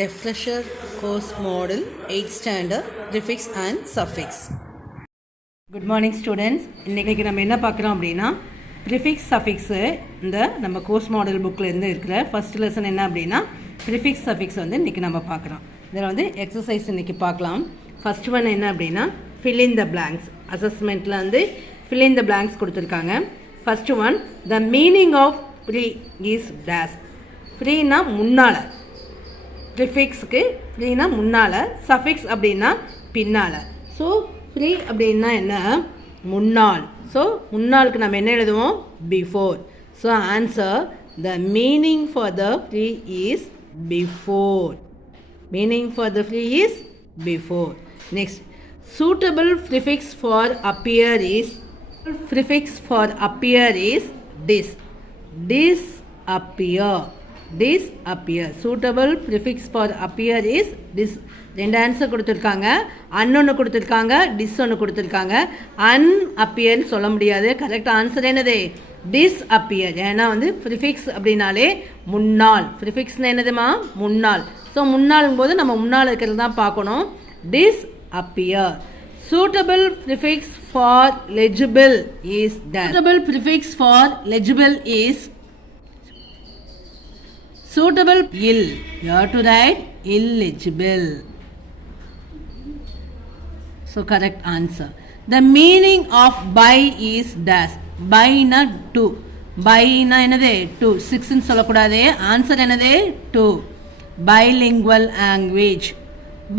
refresher course model 8th standard prefix and suffix. Good morning students. இன்னைக்கு நம்ம என்ன பார்க்குறோம் அப்படின்னா prefix suffix இந்த நம்ம கோர்ஸ் மாடல் புக்கில் இருந்து இருக்கிற ஃபர்ஸ்ட் லெசன் என்ன அப்படின்னா prefix suffix வந்து இன்னைக்கு நம்ம பார்க்குறோம். இதில் வந்து எக்ஸசைஸ் இன்னைக்கு பார்க்கலாம். ஃபர்ஸ்ட் ஒன் என்ன அப்படின்னா fill in the blanks. அசஸ்மெண்ட்டில் வந்து fill in the blanks கொடுத்துருக்காங்க. First one the meaning of free is dash. ஃப்ரீனா முன்னால், ப்ரிஃபிக்ஸுக்கு ஃப்ரீனா முன்னால், சஃபிக்ஸ் அப்படின்னா பின்னால். ஸோ ஃப்ரீ அப்படின்னா என்ன? முன்னால். ஸோ முன்னாளுக்கு நம்ம என்ன எழுதுவோம்? Before. So answer the meaning for the pre is before. Meaning for the pre is before. Next suitable prefix for appear is, prefix for appear is dis. disappear. disappear. suitable prefix for appear is dis. ரெண்டு answer கொடுத்துருக்காங்க. அன்னொன்று கொடுத்துருக்காங்க, dis ஒன்று கொடுத்துருக்காங்க. unappear சொல்ல முடியாது. Correct answer என்னது? disappear. ஏன்னா வந்து ப்ரிஃபிக்ஸ் அப்படின்னாலே முன்னாள். ப்ரிஃபிக்ஸ்னு என்னதுமா? முன்னாள். ஸோ முன்னாளும் போது நம்ம முன்னால் இருக்கிறது தான் பார்க்கணும். disappear. suitable prefix for legible is that. suitable prefix for legible is suitable ill. You have to write illegible. So correct answer. The meaning of by is dash. By na 2. By na enadhe 2. 6 nu sollakudade. Answer enadhe 2. Bilingual language.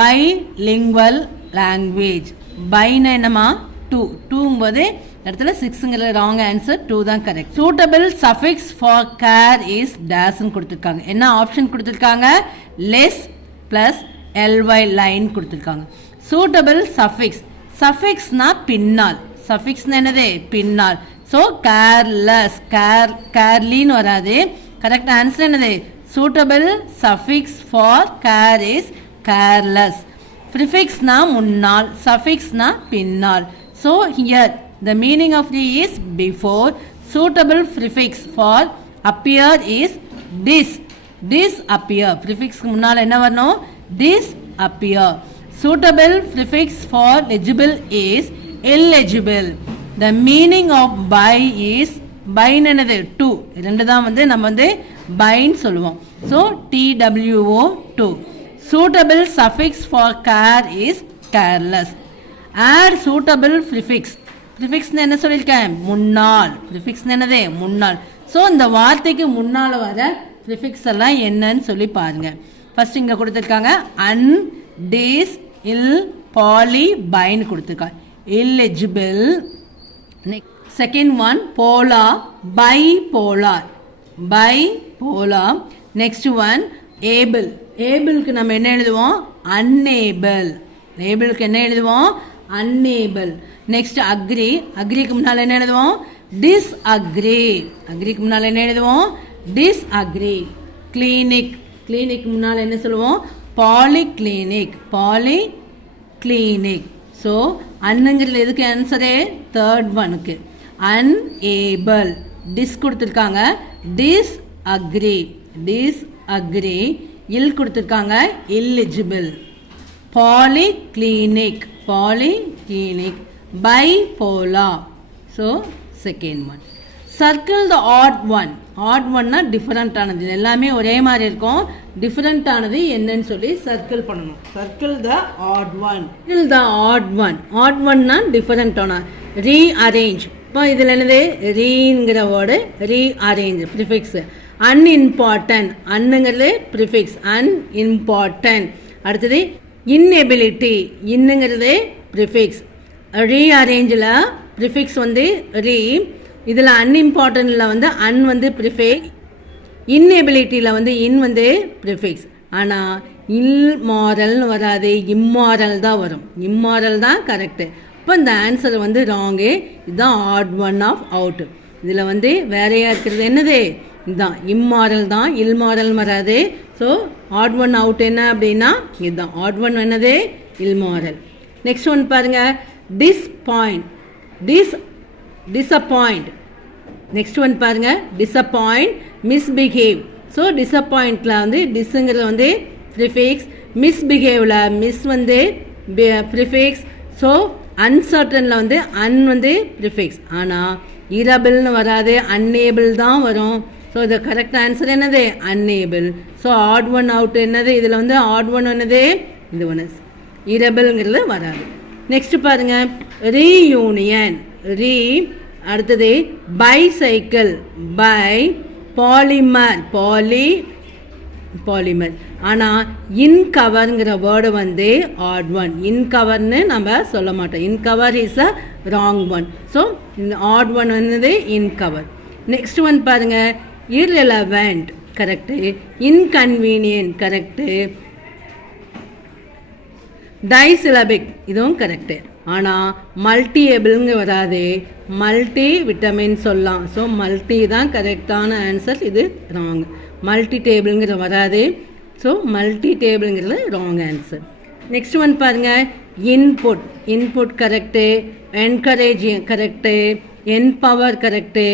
Bilingual language. By na enama 2. 2 ங்கும்போது இடத்துல 6ங்கிற wrong answer 2 தான் correct. Suitable suffix for care is டேஸ்ன்னு கொடுத்துருக்காங்க. என்ன option கொடுத்துருக்காங்க? Less plus L Y line கொடுத்துருக்காங்க. Suitable suffix, சஃபிக்ஸ்னா பின்னால். சஃபிக்ஸ்னா என்னது? பின்னால். ஸோ கேர்லெஸ், கேர்லின்னு வராது. கரெக்ட் ஆன்சர் என்னது? Suitable suffix for care is careless. ப்ரிஃபிக்ஸ்னா முன்னால், சஃபிக்ஸ்னா பின்னால். So here the meaning of the is before. suitable prefix for appear is dis. disappear. prefix முன்னால் என்ன வரணும்? disappear. suitable prefix for legible is illegible. the meaning of by is, by என்னது? 2. ரெண்டு தான் வந்து நம்ம வந்து பைன்னு சொல்லுவோம். So TWO 2. suitable suffix for care is careless. add suitable prefix. ப்ரிஃபிக்ஸ்னு என்ன சொல்லியிருக்கேன்? முன்னால். ப்ரிஃபிக்ஸ்னு என்னது? முன்னால். ஸோ இந்த வார்த்தைக்கு முன்னால் வர ப்ரிஃபிக்ஸ் எல்லாம் என்னன்னு சொல்லி பாருங்கள். ஃபர்ஸ்ட் இங்கே கொடுத்துருக்காங்க அன், டிஸ், இல், பாலி, பைன்னு கொடுத்துருக்காங்க. Illegible. Second one polar, bipolar. Bipolar. Next one able. ஏபிளுக்கு நம்ம என்ன எழுதுவோம்? அன்ஏபிள். ஏபிளுக்கு என்ன எழுதுவோம்? அன்ஏபிள். Next agri. அக்ரிக்கு முன்னால் என்ன எழுதுவோம்? டிஸ்அக்ரி. அக்ரிக்கு முன்னால் என்ன எழுதுவோம்? டிஸ்அக்ரி. கிளினிக். கிளினிக் முன்னால் என்ன சொல்லுவோம்? பாலிகிளினிக். பாலிகிளினிக். ஸோ அன்னுங்கிறது எதுக்கு ஆன்சரு? தேர்ட் ஒனுக்கு. அன்ஏபிள். டிஸ் கொடுத்துருக்காங்க, டிஸ்அக்ரி. டிஸ்அக்ரி. இல் கொடுத்துருக்காங்க, illegible. Polyclinic. Polyclinic. bipolar. so second one. circle the odd one. odd one னா டிஃபரண்ட் ஆனது. எல்லாமே ஒரே மாதிரி இருக்கும். டிஃபரண்ட் ஆனது என்னன்னு சொல்லி சர்க்கிள் பண்ணணும். circle the odd one. circle the odd one. odd one னா டிஃபரண்ட் ஆன. rearrange. இப்போ இதில் என்னது? ரீங்கிற வேர்டு rearrange ப்ரிஃபிக்ஸ். unimportant. அன்னுங்கிறது ப்ரிஃபிக்ஸ். unimportant. அடுத்தது inability. இன்னுங்கிறது ப்ரிஃபிக்ஸ். ரீஅரேஞ்சில் ப்ரிஃபிக்ஸ் வந்து ரீ. இதில் அன்இம்பார்ட்டன்டில் வந்து அன் வந்து ப்ரிஃபிக்ஸ். இன்எபிலிட்டியில் வந்து இன் வந்து ப்ரிஃபிக்ஸ். ஆனால் இல்மாரல்னு வராது, இம்மாரல் தான் வரும். இம்மாரல் தான் கரெக்டு. இப்போ இந்த ஆன்சர் வந்து ராங்கு. இதுதான் ஆட் ஒன் ஆஃப் அவுட். இதில் வந்து வேறையாக இருக்கிறது என்னது? இதுதான் இம்மாரல் தான், இல்மாரல் வராது. ஸோ ஆட் ஒன் அவுட் என்ன அப்படின்னா இதுதான். ஆட் ஒன் என்னது? இல்மாரல். நெக்ஸ்ட் ஒன் பாருங்கள். disappoint. disappoint. நெக்ஸ்ட் ஒன் பாருங்க. disappoint, misbehave. ஸோ டிசப்பாயிண்ட்டில் வந்து டிஸ்ஸுங்கிறது வந்து ப்ரிஃபிக்ஸ். மிஸ்பிஹேவ்ல மிஸ் வந்து ப்ரிஃபிக்ஸ். ஸோ அன்சர்டனில் வந்து வந்து ப்ரிஃபிக்ஸ். ஆனால் இரபிள்னு வராது, அன்னேபிள் தான் வரும். ஸோ இது கரெக்ட் ஆன்சர் என்னது? Unable. So odd one out என்னது? இதில் வந்து ஆட் ஒன் என்னது? இது ஒன்று இரபிள்ங்கிறது வராது. நெக்ஸ்ட் பாருங்க, ரீயூனியன். அடுத்தது பைசைக்கிள், பை. Polymer, polymer. ஆனால் இன்கவர்ங்கிற வேர்டு வந்து ஆட் ஒன். இன்கவர்னு நம்ம சொல்ல மாட்டோம். Incover is a wrong one. So இந்த ஆட் ஒன் வந்து இன்கவர். நெக்ஸ்ட் ஒன் பாருங்க, irrelevant correct, inconvenient correct, disyllabic இதுவும் கரெக்டு. ஆனால் மல்டிஏபிள்ங்க வராது, மல்டி விட்டமின் சொல்லலாம். ஸோ மல்டி தான் கரெக்டான ஆன்சர், இது ராங். மல்டி டேபிள்ங்கிற வராது. ஸோ மல்டி டேபிள்ங்கிறது ராங் ஆன்சர். நெக்ஸ்ட் ஒன் பாருங்கள், input. Input correct, encourage correct, empower correct.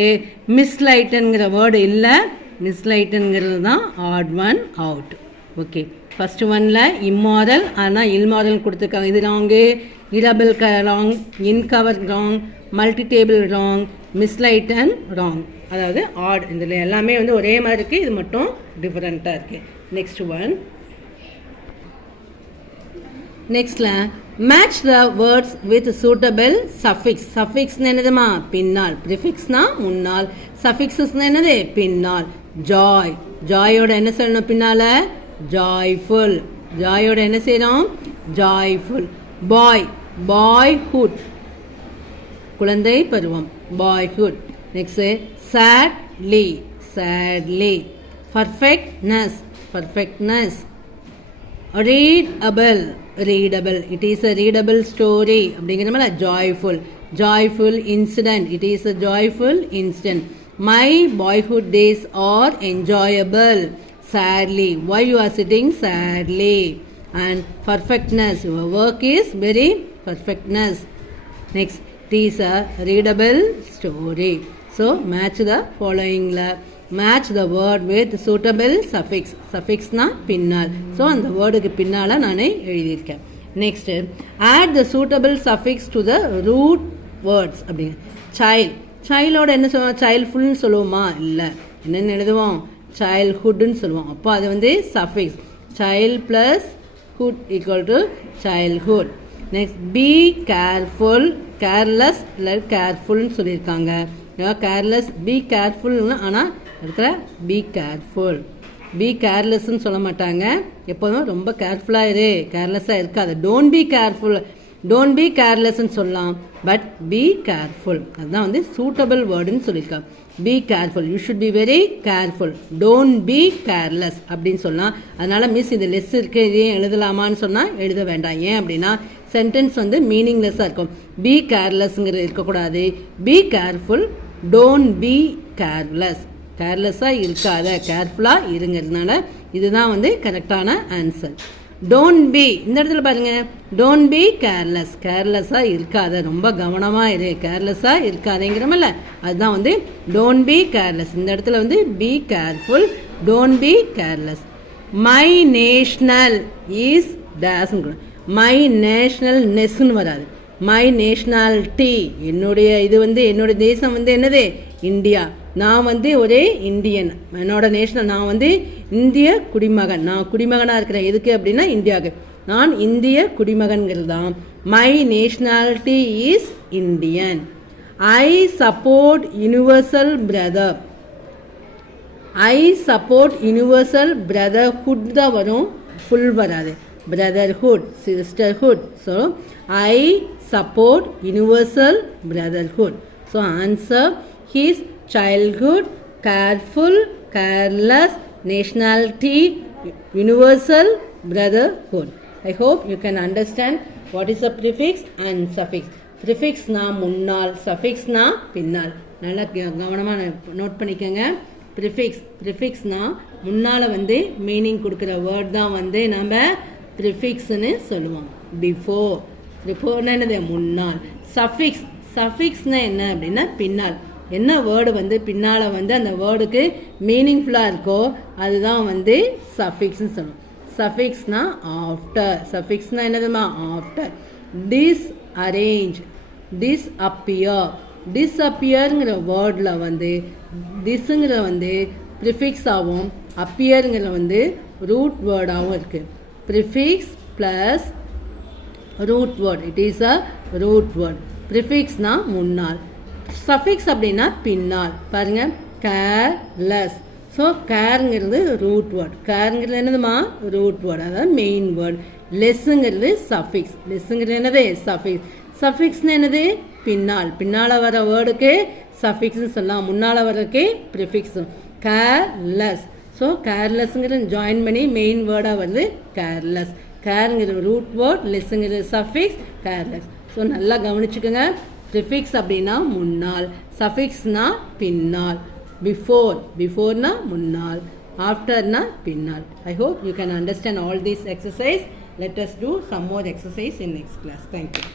மிஸ்லைட்டன்கிற வேர்டு இல்லை, மிஸ்லைட்டன்கிறது தான் add one out. Okay, first ஒன்ல இம்மாரல், ஆனால் இல்மாரல் கொடுத்துருக்காங்க, இது wrong. Irable wrong, incover wrong, multi table wrong, mislighten wrong. அதாவது ஆட், இதில் எல்லாமே வந்து ஒரே மாதிரி இருக்குது, இது மட்டும் டிஃப்ரெண்ட்டாக இருக்குது. நெக்ஸ்ட் ஒன், நெக்ஸ்ட்ல match the words with suitable suffix. சஃபிக்ஸ்னு என்னதுமா? பின்னால். ப்ரிஃபிக்ஸ்னா முன்னால், சஃபிக்ஸஸ்னா என்னது? பின்னால். ஜாய், ஜாயோட என்ன சொல்லணும் பின்னால? ஜாய்ஃபுல். ஜாயோட என்ன செய்யணும்? ஜாய்ஃபுல். பாய், பாய்ஹுட் குழந்தை பருவம், boyhood. Next sadly, sadly. Perfectness, perfectness. Readable, readable. It is a readable story அப்படிங்கிற மாதிரி. Joyful, joyful incident. It is a joyful incident. My boyhood days are enjoyable. Sadly, why you are sitting sadly. And perfectness, your work is very perfectness. Next, it is a readable story. So match the following. Match the word with suitable suffix. Suffix na pinnal. So அந்த வேர்டுக்கு பின்னால நானே எழுதியிருக்கேன். Next, add the suitable suffix to the root words. அப்படிங்க. Child, childோட என்ன சொல்லுவோம்? childfulன்னு சொல்லுவோமா? இல்லை, என்னென்னு எழுதுவோம்? சைல்ட்ஹுட்னு சொல்லுவோம். அப்போ அது வந்து suffix. Child plus hood equal to childhood. Next, be careful. Careless இல்லை கேர்ஃபுல்னு சொல்லியிருக்காங்க. கேர்லெஸ், பி கேர்ஃபுல்னு, ஆனால் இருக்கிற பி கேர்ஃபுல். பி கேர்லெஸ்ன்னு சொல்ல மாட்டாங்க, எப்போதும் ரொம்ப கேர்ஃபுல்லாக இரு, கேர்லெஸ்ஸாக இருக்காது. Don't be careful, don't be கேர்லெஸ்ன்னு சொல்லலாம், பட் பி கேர்ஃபுல் அதுதான் வந்து சூட்டபிள் வேர்டுன்னு சொல்லியிருக்காங்க. Be careful, you should be very careful, don't be careless அப்படின்னு சொல்லலாம். அதனால் மிஸ் இது லெஸ் இருக்குது, இதையும் எழுதலாமான்னு சொன்னால் எழுத வேண்டாம். ஏன் அப்படின்னா சென்டென்ஸ் வந்து மீனிங்லெஸ்ஸாக இருக்கும். பி கேர்லெஸ்ங்கிறது இருக்கக்கூடாது. B careful, don't be careless, கேர்லெஸ்ஸாக இருக்காத, கேர்ஃபுல்லாக இருங்கிறதுனால இதுதான் வந்து கரெக்டான ஆன்சர். டோன்ட் பி, இந்த இடத்துல பாருங்கள், டோன்ட் பி கேர்லெஸ், கேர்லெஸ்ஸாக இருக்காத, ரொம்ப கவனமாக இரு, கேர்லெஸ்ஸாக இருக்காதேங்கிறமில்ல, அதுதான் வந்து டோன்ட் பி கேர்லெஸ். இந்த இடத்துல வந்து be careful, don't be careless. My national is டேஸ்ன்னு, மை நேஷ்னல் நெஸ்ன்னு வராது. மை நேஷ்னாலிட்டி, என்னுடைய இது வந்து என்னுடைய தேசம் வந்து என்னது? இந்தியா. நான் வந்து ஒரே இந்தியன், என்னோட நேஷனல், நான் வந்து இந்திய குடிமகன், நான் குடிமகனாக இருக்கிறேன். எதுக்கு அப்படின்னா இந்தியாவுக்கு, நான் இந்திய குடிமகன்கிறது தான். My nationality is Indian. I support universal brother, I support universal brotherhood தான் வரும், ஃபுல் வராது. Brotherhood, sisterhood. So I support universal brotherhood. So answer his childhood, careful, careless, nationality, universal brotherhood. I hope you can understand what is a prefix and suffix. Prefix na முன்னால், suffix na பின்னால். நல்லா கவனமாக note பண்ணிக்கோங்க. ப்ரிஃபிக்ஸ்னா முன்னால் வந்து meaning கொடுக்குற word தான் வந்து நம்ம ப்ரிஃபிக்ஸ்ன்னு சொல்லுவோம். பிஃபோர்னா என்னது? முன்னால். சஃபிக்ஸ்னா என்ன அப்படின்னா பின்னால். என்ன வேர்டு வந்து பின்னால் வந்து அந்த வேர்டுக்கு மீனிங்ஃபுல்லாக இருக்கோ அதுதான் வந்து சஃபிக்ஸ்ன்னு சொல்லுவோம். சஃபிக்ஸ்னா ஆஃப்டர். சஃபிக்ஸ்னா என்னதுமா ஆஃப்டர். டிஸ்அரேஞ்ச், டிஸ்அப்பியர். டிஸ்அப்பியருங்கிற வேர்டில் வந்து டிஸ்ங்கிற வந்து ப்ரிஃபிக்ஸாகவும் அப்பியருங்கிற வந்து ரூட் வேர்டாகவும் இருக்குது. Prefix plus root word, it is a root word. ப்ரிஃபிக்ஸ்னா முன்னால், சஃபிக்ஸ் அப்படின்னா பின்னால். பாருங்கள், கேர்லெஸ். ஸோ கேருங்கிறது ரூட் வேர்ட். கேருங்கிறது என்னதுமா ரூட் வேர்ட், அதாவது மெயின் வேர்ட். லெஸ்ஸுங்கிறது சஃபிக்ஸ். லெஸ்ஸுங்கிறது என்னது சஃபிக்ஸ். சஃபிக்ஸ்னு என்னது பின்னால். பின்னால் வர வேர்டுக்கு சஃபிக்ஸ்னு சொல்லலாம், முன்னால் வர்றதுக்கு ப்ரிஃபிக்ஸ். கேர்லெஸ். ஸோ கேர்லெஸ்ங்கிறது ஜாயின் பண்ணி மெயின் வேர்டாக வருது கேர்லெஸ். கேருங்கிறது ரூட் வேர்ட், லெஸ்ஸுங்கிறது சஃபிக்ஸ், கேர்லெஸ். ஸோ நல்லா கவனிச்சுக்கோங்க. ப்ரிஃபிக்ஸ் அப்படின்னா முன்னால், சஃபிக்ஸ்னா பின்னால். பிஃபோர், பிஃபோர்னா முன்னால், ஆஃப்டர்னா பின்னால். I hope you can understand all these exercise. Let us do some more exercise in next class. Thank you.